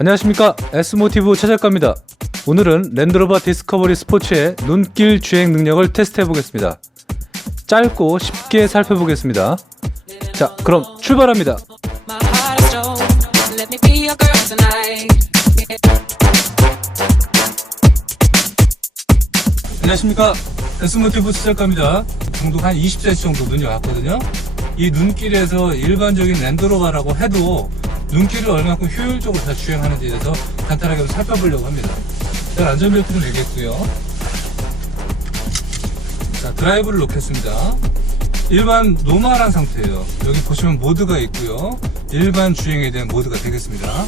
안녕하십니까, S모티브 최작가입니다. 오늘은 랜드로버 디스커버리 스포츠의 눈길 주행 능력을 테스트 해보겠습니다. 짧고 쉽게 살펴보겠습니다. 자, 그럼 출발합니다. 안녕하십니까, S모티브 최작가입니다. 공동 한 20cm 정도 눈이 왔거든요. 이 눈길에서 일반적인 랜드로버라고 해도 눈길을 얼마큼 효율적으로 다 주행하는지에 대해서 간단하게 한번 살펴보려고 합니다. 자, 안전벨트를 매겠고요. 자, 드라이브를 놓겠습니다. 일반 노멀한 상태예요. 여기 보시면 모드가 있고요. 일반 주행에 대한 모드가 되겠습니다.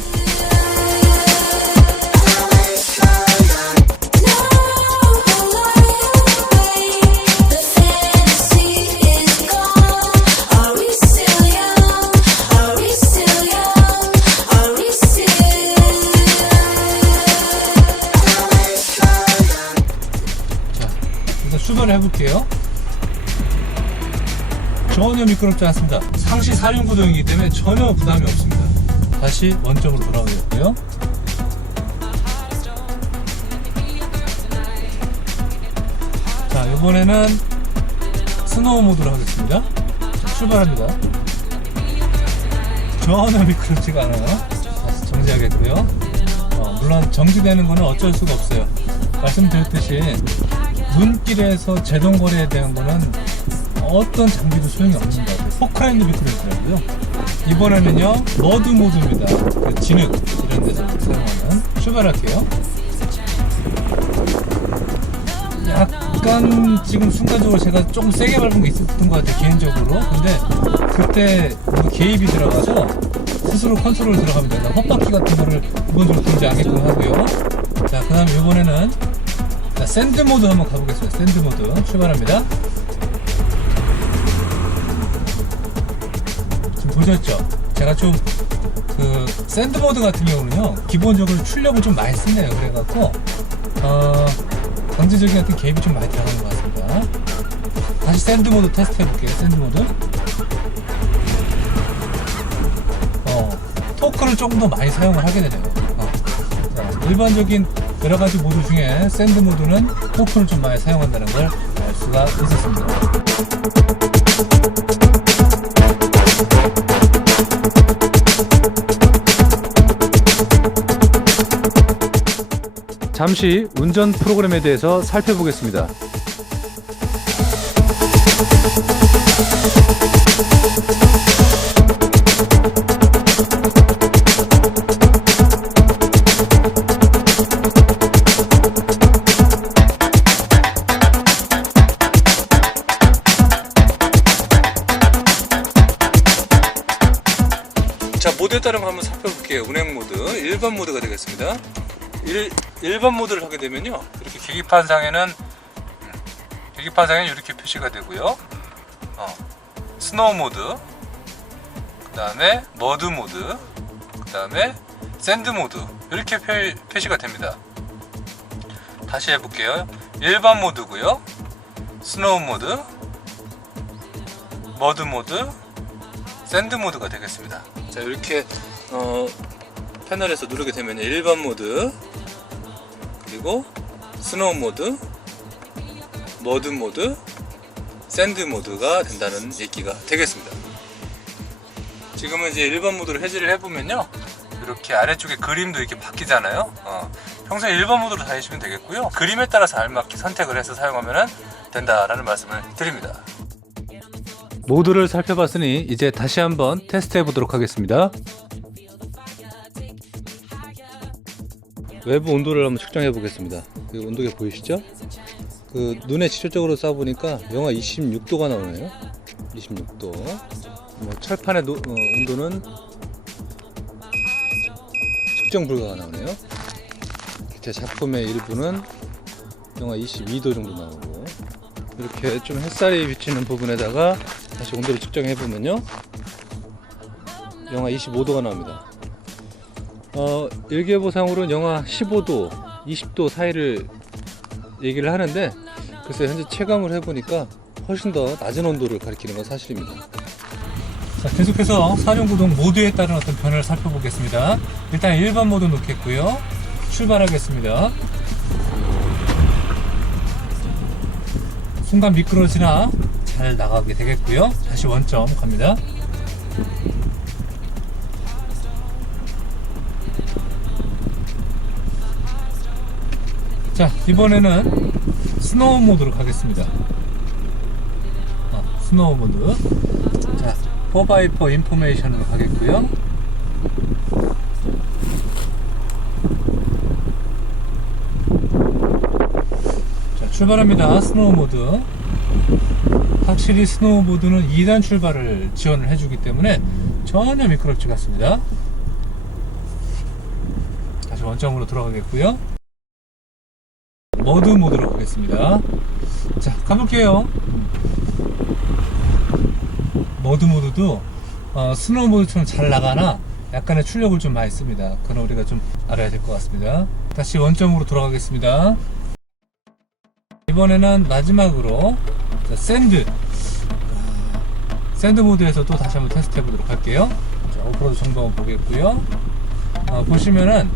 출발을 해볼게요. 전혀 미끄럽지 않습니다. 상시 4륜구동이기 때문에 전혀 부담이 없습니다. 다시 원점으로 돌아오겠고요. 자, 이번에는 스노우 모드로 하겠습니다. 출발합니다. 전혀 미끄럽지가 않아요. 다시 정지하겠고요. 물론 정지되는 거는 어쩔 수가 없어요. 말씀드렸듯이 눈길에서 제동거리에 대한 거는 어떤 장비도 소용이 없는 것 같아요. 포크라인도 미끄러지더라고요. 이번에는요, 머드 모드입니다. 그 진흙 이런 데서 사용하는. 출발할게요. 약간 지금 순간적으로 제가 조금 세게 밟은 게 있었던 것 같아요, 개인적으로. 근데 그때 개입이 들어가서 스스로 컨트롤 들어가면 된다. 헛바퀴 같은 거를 기본적으로 돌지 않게끔 하고요. 자, 그 다음에 이번에는 자, 샌드 모드 한번 가보겠습니다. 샌드 모드 출발합니다. 지금 보셨죠? 제가 좀 샌드 모드 같은 경우는요, 기본적으로 출력을 좀 많이 쓰네요. 그래갖고 강제적인 같은 개입이 좀 많이 들어가는 것 같습니다. 다시 샌드 모드 테스트 해볼게요. 샌드 모드. 토크를 조금 더 많이 사용을 하게 되네요. 자, 일반적인 여러가지 모드 중에 샌드 모드는 토크를 좀 많이 사용한다는 걸 알 수가 있었습니다. 잠시 운전 프로그램에 대해서 살펴보겠습니다. 자, 모드에 따른 거 한번 살펴볼게요. 운행 모드, 일반 모드가 되겠습니다. 일반 모드를 하게 되면요, 이렇게 계기판상에는 이렇게 표시가 되고요. 스노우 모드, 그 다음에 머드 모드, 그 다음에 샌드 모드, 이렇게 표시가 됩니다. 다시 해볼게요. 일반 모드고요, 스노우 모드, 머드 모드, 샌드 모드가 되겠습니다. 자, 이렇게 패널에서 누르게 되면 일반 모드, 그리고 스노우 모드, 머드 모드, 샌드 모드가 된다는 얘기가 되겠습니다. 지금은 이제 일반 모드로 해제를 해보면요, 이렇게 아래쪽에 그림도 이렇게 바뀌잖아요. 평소에 일반 모드로 다니시면 되겠고요, 그림에 따라서 알맞게 선택을 해서 사용하면 된다라는 말씀을 드립니다. 모드를 살펴봤으니 이제 다시 한번 테스트 해보도록 하겠습니다. 외부 온도를 한번 측정해 보겠습니다. 온도계 보이시죠? 눈에 직접적으로 쏴보니까 영하 26도가 나오네요. 26도. 철판의 온도는 측정 불가가 나오네요. 제 작품의 일부는 영하 22도 정도 나오고, 이렇게 좀 햇살이 비치는 부분에다가 다시 온도를 측정해 보면요, 영하 25도가 나옵니다. 일기예보상으로는 영하 15도, 20도 사이를 얘기를 하는데, 글쎄 현재 체감을 해보니까 훨씬 더 낮은 온도를 가리키는 건 사실입니다. 자, 계속해서 사륜구동 모드에 따른 어떤 변화를 살펴보겠습니다. 일단 일반 모드 놓겠고요. 출발하겠습니다. 순간 미끄러지나 잘 나가게 되겠고요. 다시 원점 갑니다. 자, 이번에는 스노우 모드로 가겠습니다. 스노우 모드. 자, 4x4 인포메이션으로 가겠고요. 자, 출발합니다. 스노우 모드. 확실히 스노우 모드는 2단 출발을 지원을 해주기 때문에 전혀 미끄럽지가 않습니다. 다시 원점으로 돌아가겠고요. 머드 모드로 가겠습니다. 자, 가볼게요. 머드 모드도 스노우 모드처럼 잘 나가나 약간의 출력을 좀 많이 씁니다. 그건 우리가 좀 알아야 될 것 같습니다. 다시 원점으로 돌아가겠습니다. 이번에는 마지막으로 샌드 모드에서 또 다시 한번 테스트 해보도록 할게요. 자, 오프로드 정보 보겠고요. 보시면은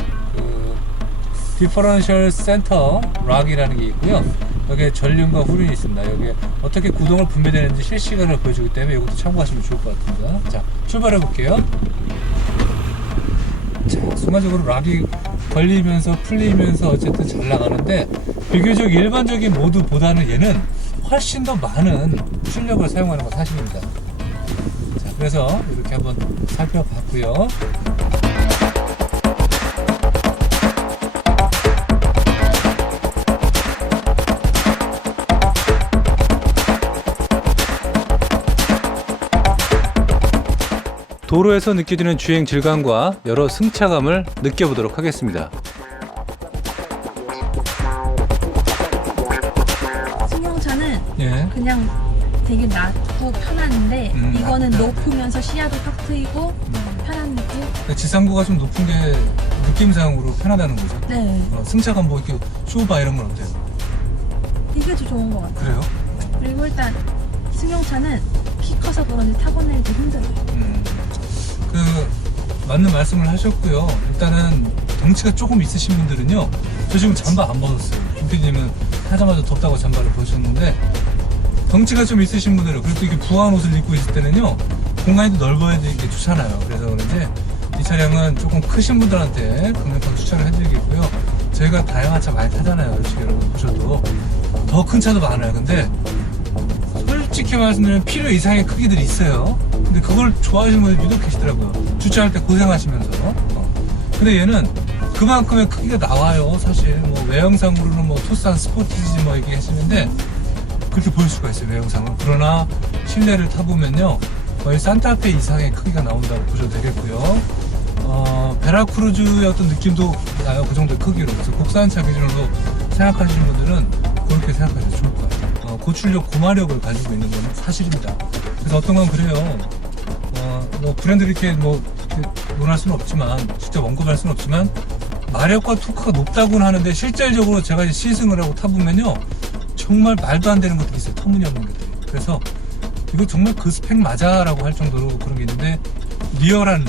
디퍼런셜 센터 락이라는 게 있고요. 여기에 전륜과 후륜이 있습니다. 여기에 어떻게 구동을 분배되는지 실시간으로 보여주기 때문에 이것도 참고하시면 좋을 것 같습니다. 자, 출발해 볼게요. 자, 순간적으로 락이 걸리면서 풀리면서 어쨌든 잘 나가는데 비교적 일반적인 모드보다는 얘는 훨씬 더 많은 출력을 사용하는 건 사실입니다. 자, 그래서 이렇게 한번 살펴봤고요. 도로에서 느껴지는 주행 질감과 여러 승차감을 느껴보도록 하겠습니다. 승용차는 예. 그냥 되게 낮고 편한데 이거는 높으면서 시야도 탁 트이고 편한 느낌? 지상고가 좀 높은 게 느낌상으로 편하다는 거죠. 네. 승차감 뭐 이렇게 쇼바 이런 건 어때요? 이게 좀 좋은 것 같아요. 그래요? 그리고 일단 승용차는 키 커서 그런지 타고 내리기 힘들어요. 맞는 말씀을 하셨고요. 일단은 덩치가 조금 있으신 분들은요, 저 지금 잠바 안 벗었어요. 김PD님은 하자마자 덥다고 잠바를 벗으셨는데, 덩치가 좀 있으신 분들은, 그리고 또 이렇게 부한 옷을 입고 있을 때는요, 공간이 더 넓어야 되게 좋잖아요. 그래서 그런지 이 차량은 조금 크신 분들한테 강력하게 추천을 해드리겠고요. 저희가 다양한 차 많이 타잖아요. 솔직히 여러분 보셔도 더 큰 차도 많아요. 근데 솔직히 말씀드리면 필요 이상의 크기들이 있어요. 근데 그걸 좋아하시는 분들이 유독 계시더라고요. 주차할 때 고생하시면서. 근데 얘는 그만큼의 크기가 나와요. 사실 뭐 외형상으로는 뭐 투싼 스포티지 뭐 얘기하시는데 그렇게 보일 수가 있어요. 외형상은. 그러나 실내를 타보면요, 거의 산타페 이상의 크기가 나온다고 보셔도 되겠고요. 베라크루즈의 어떤 느낌도 나요. 그 정도의 크기로. 그래서 국산차 기준으로 생각하시는 분들은 그렇게 생각하셔도 좋을 것 같아요. 고출력, 고마력을 가지고 있는 건 사실입니다. 그래서 어떤 건 그래요. 뭐 브랜드를 이렇게 뭐 이렇게 논할 수는 없지만, 직접 언급할 수는 없지만, 마력과 토크가 높다고는 하는데 실질적으로 제가 이제 시승을 하고 타보면요, 정말 말도 안 되는 것들이 있어요. 터무니없는 것들이. 그래서 이거 정말 그 스펙 맞아? 라고 할 정도로 그런 게 있는데, 리얼한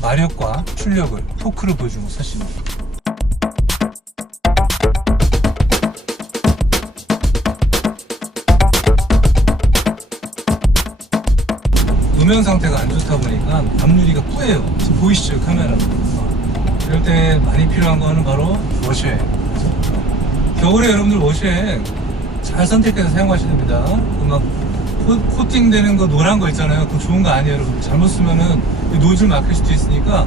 마력과 출력을, 토크를 보여주는 건 사실입니다. 음영 상태가 안 좋다 보니까 앞유리가 뿌예요. 지금 보이시죠? 카메라. 이럴 때 많이 필요한 거는 바로 워셔액. 겨울에 여러분들 워셔액 잘 선택해서 사용하셔야 됩니다. 막 코팅되는 거 노란 거 있잖아요. 그거 좋은 거 아니에요, 여러분. 잘못 쓰면은 노즐 막힐 수도 있으니까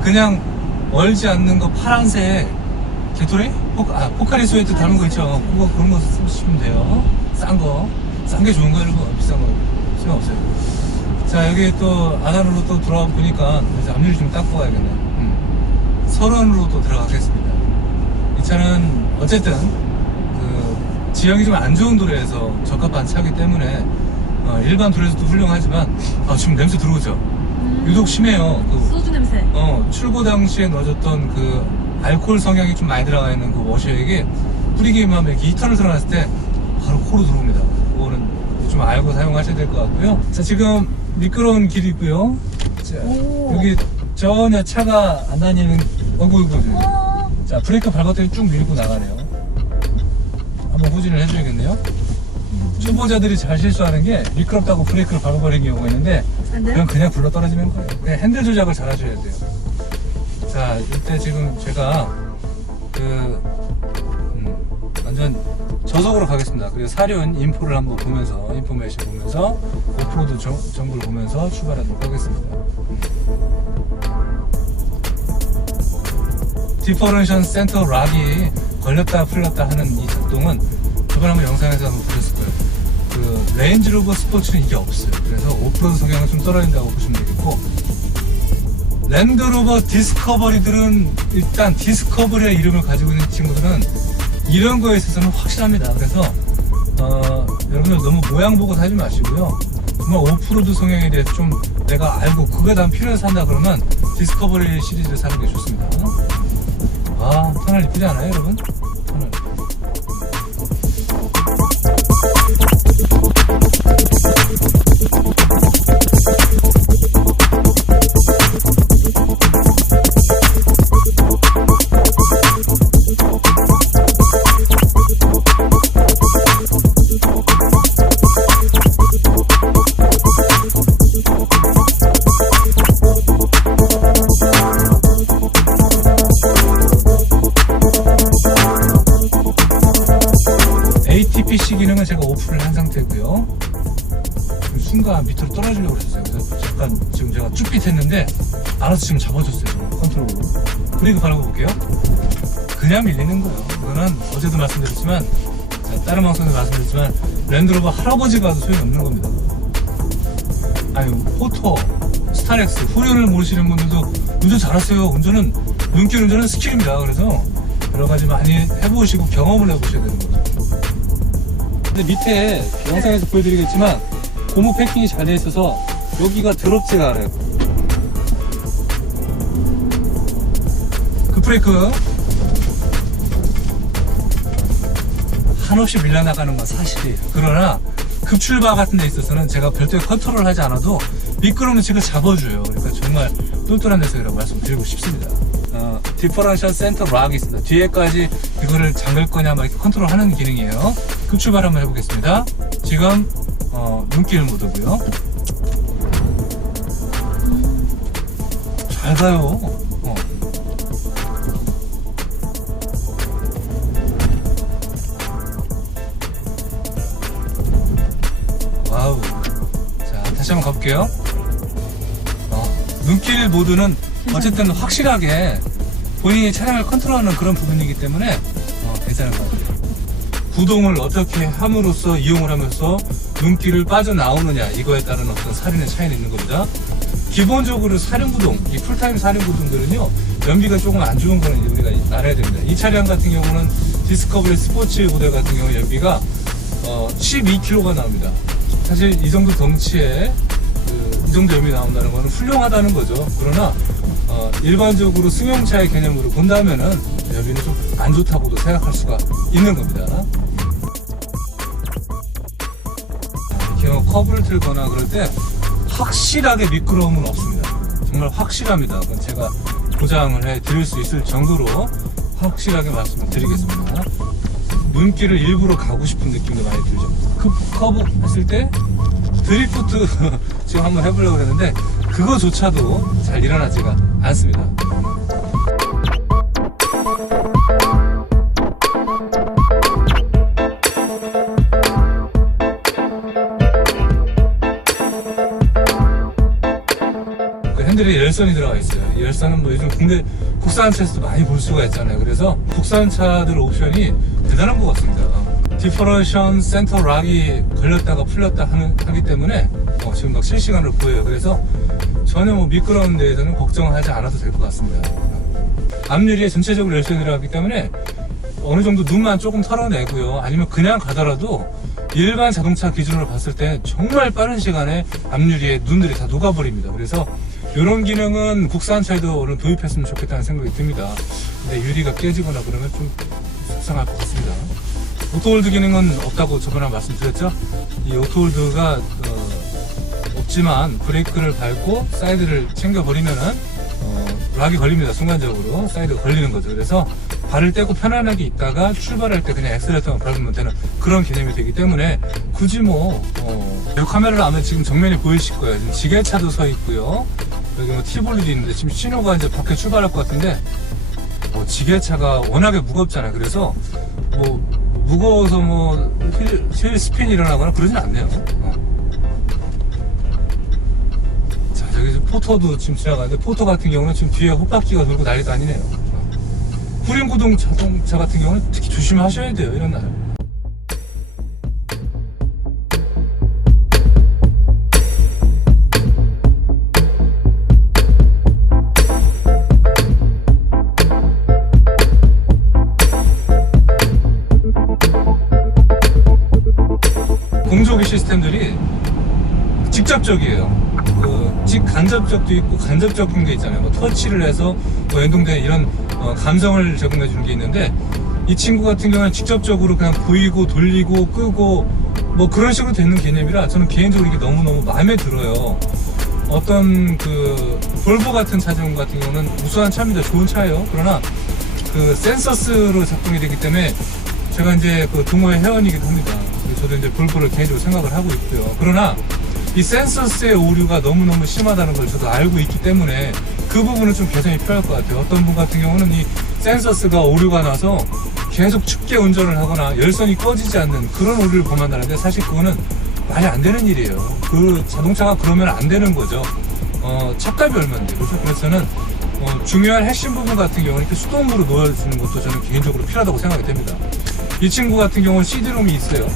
그냥 얼지 않는 거 파란색 게토레? 포카리 스웨트 다른 거 있죠. 그거 그런 거 쓰시면 돼요. 싼 거. 싼 게 좋은 거 여러분. 비싼 거 필요 없어요. 자, 여기 또 아산으로 또 돌아와 보니까 이제 앞유리 좀 닦고 가야겠네요. 설원으로 또 들어가겠습니다. 이 차는 어쨌든 그 지형이 좀 안 좋은 도로에서 적합한 차기 때문에 일반 도로에서도 훌륭하지만 지금 냄새 들어오죠? 유독 심해요. 소주 냄새. 출고 당시에 넣어줬던 그 알코올 성향이 좀 많이 들어가 있는 그 워셔액이 뿌리기만 하면 이렇게 히터를 틀어놨을 때 바로 코로 들어옵니다. 그거는 좀 알고 사용하셔야 될 것 같고요. 자, 지금 미끄러운 길이고요. 자, 오. 여기 전혀 차가 안 다니는, 어구. 자, 브레이크 밟았더니 쭉 밀고 나가네요. 한번 후진을 해줘야겠네요. 초보자들이 잘 실수하는 게 미끄럽다고 브레이크를 밟아버리는 경우가 있는데, 안 돼요? 그럼 그냥 굴러 떨어지는 거예요. 그냥 핸들 조작을 잘 하셔야 돼요. 자, 이때 지금 제가 완전 저속으로 가겠습니다. 그리고 사륜 인포를 한번 보면서, 인포메이션 보면서, 오프로드 정보를 보면서 출발하도록 하겠습니다. 디퍼런션 센터 락이 걸렸다 풀렸다 하는 이 작동은 저번 한번 영상에서 한번 보셨을 거예요. 그 레인지로버 스포츠는 이게 없어요. 그래서 오프로드 성향은 좀 떨어진다고 보시면 되겠고, 랜드로버 디스커버리들은 일단 디스커버리의 이름을 가지고 있는 친구들은 이런 거에 있어서는 확실합니다. 그래서 여러분들 너무 모양 보고 사지 마시고요. 정말 오프로드 성향에 대해서 좀 내가 알고 그거에 대한 필요해서 산다 그러면 디스커버리 시리즈를 사는 게 좋습니다. 아, 터널 이쁘지 않아요, 여러분? 터널. ATPC 기능은 제가 오프를 한 상태고요. 순간 밑으로 떨어지려고 그랬어요. 그래서 잠깐 지금 제가 쭈삣했는데 알아서 지금 잡아줬어요. 컨트롤로. 브레이크 밟아볼게요. 그냥 밀리는 거예요. 이거는 어제도 말씀드렸지만, 다른 방송에서 말씀드렸지만, 랜드로버 할아버지가 와도 소용이 없는 겁니다. 아니, 포터, 스타렉스, 후륜을 모르시는 분들도 운전 잘하세요. 운전은, 눈길 운전은 스킬입니다. 그래서 여러 가지 많이 해보시고 경험을 해보셔야 되는 거죠. 근데 밑에 영상에서 보여드리겠지만 고무 패킹이 잘 돼 있어서 여기가 더럽지가 않아요. 급브레이크 한없이 밀려나가는 건 사실이에요. 그러나 급출발 같은 데 있어서는 제가 별도의 컨트롤을 하지 않아도 미끄러운 측을 잡아줘요. 그러니까 정말 똘똘한 녀석이라고 말씀드리고 싶습니다. 디퍼런셜 센터 락이 있습니다. 뒤에까지 이거를 잠글 거냐 막 이렇게 컨트롤하는 기능이에요. 급출발 한번 해보겠습니다. 지금 눈길 모드고요. 잘 가요. 와우. 자, 다시 한번 가볼게요. 눈길 모드는 어쨌든 확실하게 본인이 차량을 컨트롤하는 그런 부분이기 때문에 괜찮은 것 같아요. 구동을 어떻게 함으로써 이용을 하면서 눈길을 빠져나오느냐, 이거에 따른 어떤 사륜의 차이는 있는 겁니다. 기본적으로 사륜구동, 이 풀타임 사륜구동들은요 연비가 조금 안 좋은 거는 우리가 알아야 됩니다. 이 차량 같은 경우는 디스커버리 스포츠 모델 같은 경우 연비가 12km가 나옵니다. 사실 이 정도 덩치에 이 정도 연비 나온다는 거는 훌륭하다는 거죠. 그러나 일반적으로 승용차의 개념으로 본다면은 연비는 좀 안 좋다고도 생각할 수가 있는 겁니다. 이렇게 커브를 틀거나 그럴 때 확실하게 미끄러움은 없습니다. 정말 확실합니다. 그건 제가 보장을 해 드릴 수 있을 정도로 확실하게 말씀을 드리겠습니다. 눈길을 일부러 가고 싶은 느낌도 많이 들죠. 커브 했을 때 드리프트 지금 한번 해보려고 했는데 그거조차도 잘 일어나지가 않습니다. 그 핸들에 열선이 들어가 있어요. 이 열선은 뭐 요즘 국산차에서도 많이 볼 수가 있잖아요. 그래서 국산차들 옵션이 대단한 것 같습니다. 디퍼런션 센터 락이 걸렸다가 풀렸다 하기 때문에 지금 막 실시간으로 보여요. 그래서 전혀 뭐 미끄러운 데에서는 걱정하지 않아도 될 것 같습니다. 앞유리에 전체적으로 열선이 들어가기 때문에 어느 정도 눈만 조금 털어내고요. 아니면 그냥 가더라도 일반 자동차 기준으로 봤을 때 정말 빠른 시간에 앞유리에 눈들이 다 녹아버립니다. 그래서 이런 기능은 국산차에도 오늘 도입했으면 좋겠다는 생각이 듭니다. 근데 유리가 깨지거나 그러면 좀 속상할 것 같습니다. 오토홀드 기능은 없다고 저번에 말씀드렸죠. 이 오토홀드가 없지만 브레이크를 밟고 사이드를 챙겨버리면은 락이 걸립니다. 순간적으로 사이드가 걸리는 거죠. 그래서 발을 떼고 편안하게 있다가 출발할 때 그냥 엑셀레이터만 밟으면 되는 그런 개념이 되기 때문에 굳이 이 카메라를 아마 지금 정면에 보이실 거예요. 지금 지게차도 서 있고요. 여기 티볼리도 있는데 지금 신호가 이제 밖에 출발할 것 같은데 지게차가 워낙에 무겁잖아요. 그래서 무거워서 휠 스핀이 일어나거나 그러진 않네요. 자, 저기 포토도 지금 지나가는데 포토 같은 경우는 지금 뒤에 헛바퀴가 돌고 난리도 아니네요. 후륜구동 자동차 같은 경우는 특히 조심하셔야 돼요. 이런 날. 공조기 시스템들이 직접적이에요. 직간접적도 있고 간접적인 게 있잖아요. 터치를 해서 연동된 이런 감성을 제공해 주는 게 있는데, 이 친구 같은 경우는 직접적으로 그냥 보이고 돌리고 끄고 그런 식으로 되는 개념이라 저는 개인적으로 이게 너무너무 마음에 들어요. 어떤 볼보 같은 차종 같은 경우는 우수한 차입니다. 좋은 차예요. 그러나 센서스로 작동이 되기 때문에 제가 이제 동호회 회원이기도 합니다. 저도 이제 볼보를 개인적으로 생각을 하고 있고요. 그러나 이 센서스의 오류가 너무너무 심하다는 걸 저도 알고 있기 때문에 그 부분은 좀 개선이 필요할 것 같아요. 어떤 분 같은 경우는 이 센서스가 오류가 나서 계속 춥게 운전을 하거나 열선이 꺼지지 않는 그런 오류를 범한다는데, 사실 그거는 말이 안 되는 일이에요. 그 자동차가 그러면 안 되는 거죠. 차값이 얼마인데. 그래서 저는 중요한 핵심 부분 같은 경우는 이렇게 수동으로 놓아주는 것도 저는 개인적으로 필요하다고 생각이 됩니다. 이 친구 같은 경우는 CD롬이 있어요.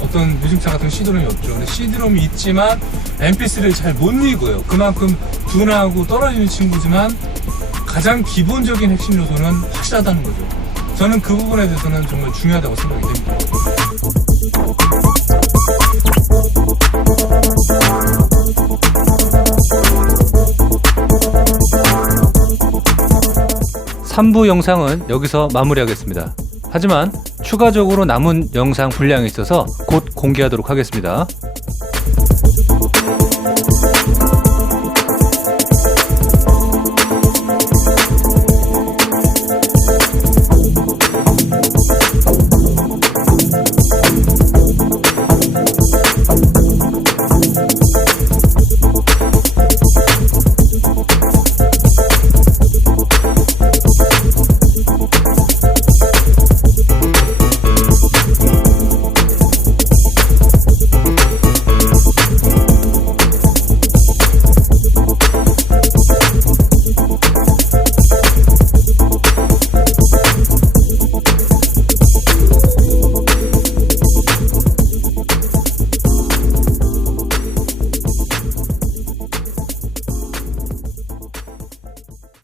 어떤 무증차 같은 CD롬이 없죠. 근데 CD롬이 있지만 MP3를 잘 못 읽어요. 그만큼 둔하고 떨어지는 친구지만 가장 기본적인 핵심 요소는 확실하다는 거죠. 저는 그 부분에 대해서는 정말 중요하다고 생각이 됩니다. (3부) 영상은 여기서 마무리하겠습니다. 하지만 추가적으로 남은 영상 분량이 있어서 곧 공개하도록 하겠습니다.